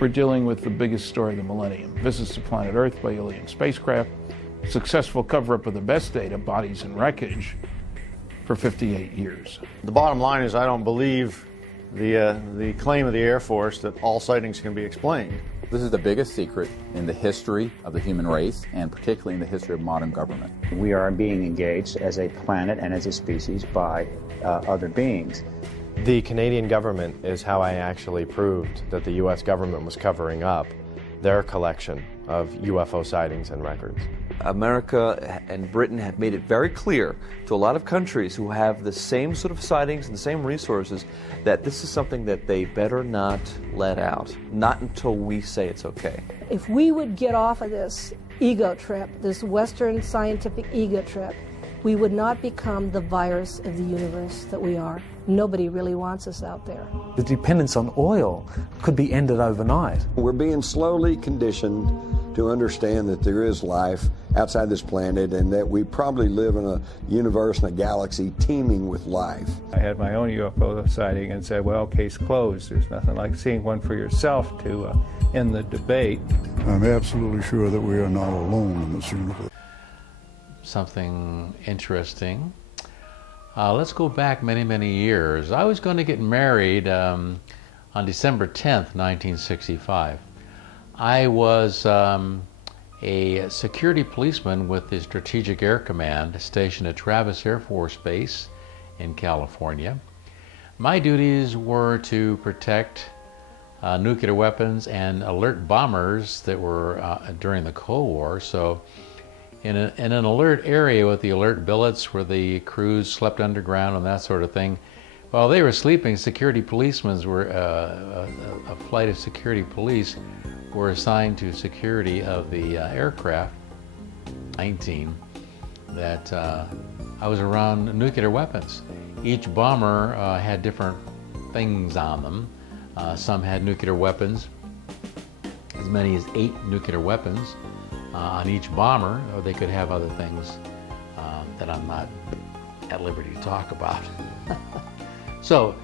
We're dealing with the biggest story of the millennium. Visits to planet Earth by alien spacecraft, successful cover-up of the best data, bodies and wreckage, for 58 years. The bottom line is I don't believe the claim of the Air Force that all sightings can be explained. This is the biggest secret in the history of the human race, and particularly in the history of modern government. We are being engaged as a planet and as a species by other beings. The Canadian government is how I actually proved that the U.S. government was covering up their collection of UFO sightings and records. America and Britain have made it very clear to a lot of countries who have the same sort of sightings and the same resources that this is something that they better not let out, not until we say it's okay. If we would get off of this ego trip, this Western scientific ego trip, we would not become the virus of the universe that we are. Nobody really wants us out there. The dependence on oil could be ended overnight. We're being slowly conditioned to understand that there is life outside this planet and that we probably live in a universe and a galaxy teeming with life. I had my own UFO sighting and said, well, case closed. There's nothing like seeing one for yourself to end the debate. I'm absolutely sure that we are not alone in this universe. Something interesting. Let's go back many, many years. I was going to get married on December 10th, 1965. I was a security policeman with the Strategic Air Command stationed at Travis Air Force Base in California. My duties were to protect nuclear weapons and alert bombers that were during the Cold War. So in an alert area with the alert billets where the crews slept underground and that sort of thing, while they were sleeping, security policemen were, a flight of security police were assigned to security of the aircraft, 19, that I was around nuclear weapons. Each bomber had different things on them. Some had nuclear weapons, as many as 8 nuclear weapons on each bomber, or they could have other things that I'm not at liberty to talk about. So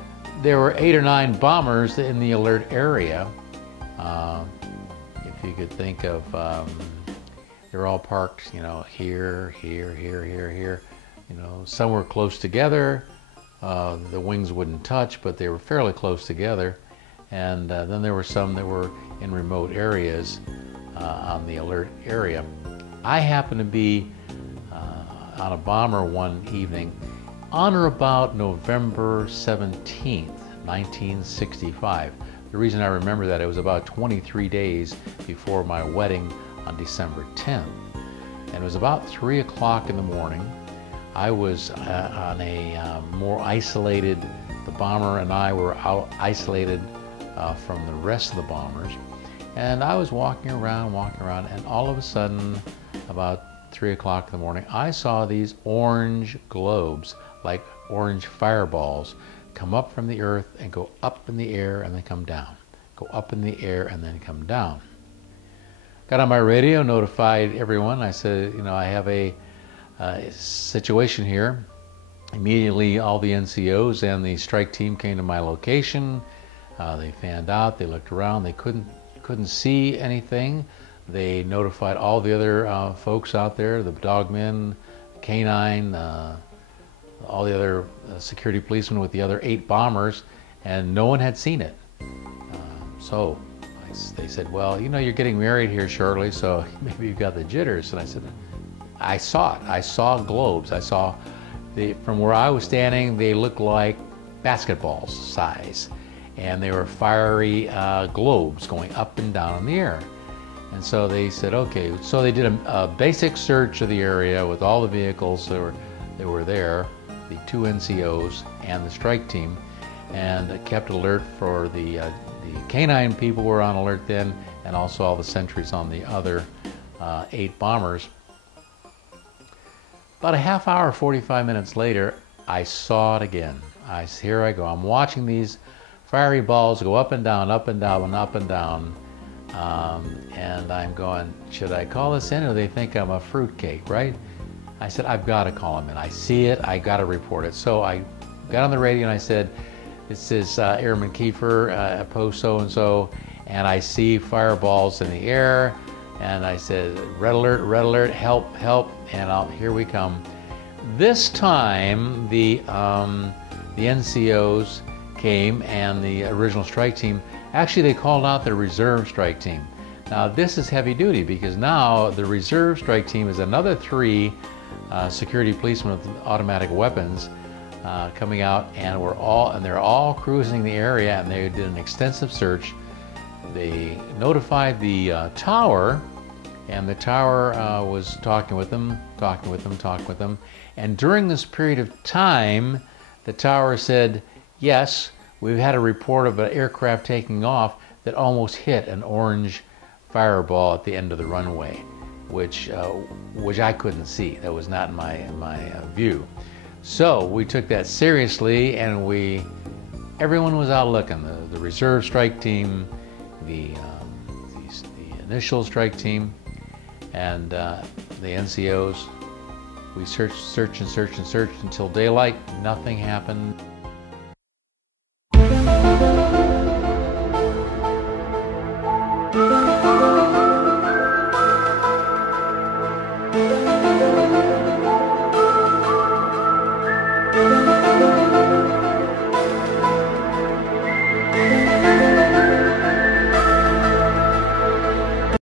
there were 8 or 9 bombers in the alert area. If you could think of, they're all parked, you know, here, here, here, here, here. You know, some were close together. The wings wouldn't touch, but they were fairly close together. And then there were some that were in remote areas on the alert area. I happened to be on a bomber one evening on or about November 17th, 1965. The reason I remember that, it was about 23 days before my wedding on December 10th. And it was about 3 o'clock in the morning. I was on a more isolated, the bomber and I were isolated from the rest of the bombers. And I was walking around, and all of a sudden, about 3 o'clock in the morning, I saw these orange globes, like orange fireballs, come up from the earth and go up in the air and then come down. Go up in the air and then come down. Got on my radio, notified everyone. I said, you know, I have a situation here. Immediately, all the NCOs and the strike team came to my location. They fanned out, they looked around, they couldn't see anything. They notified all the other folks out there, the dogmen, canine, all the other security policemen with the other 8 bombers, and no one had seen it. So they said, well, you know, you're getting married here shortly, so maybe you've got the jitters. And I said, I saw it. I saw globes. I saw, from where I was standing, they looked like basketballs size. And they were fiery globes going up and down in the air. And so they said, okay. So they did a basic search of the area with all the vehicles that were there, the 2 NCOs and the strike team, and kept alert for the canine people were on alert then, and also all the sentries on the other 8 bombers. About a half hour, 45 minutes later, I saw it again. Here I go. I'm watching these fiery balls go up and down, up and down, and up and down. And I'm going, should I call this in, or they think I'm a fruitcake, right? I said, I've got to call them in. I see it, I got to report it. So I got on the radio and I said, this is Airman KEEFER, post so-and-so, and I see fireballs in the air, and I said, red alert, help, help, and here we come. This time, the NCOs came, and the original strike team, actually they called out the reserve strike team. Now this is heavy duty, because now the reserve strike team is another 3 security policemen with automatic weapons coming out, and they're all cruising the area, and they did an extensive search. They notified the tower, and the tower was talking with them, and during this period of time, the tower said, yes, we've had a report of an aircraft taking off that almost hit an orange fireball at the end of the runway, which I couldn't see. That was not in my view. So we took that seriously, and everyone was out looking. The reserve strike team, the initial strike team, and the NCOs. We searched until daylight. Nothing happened.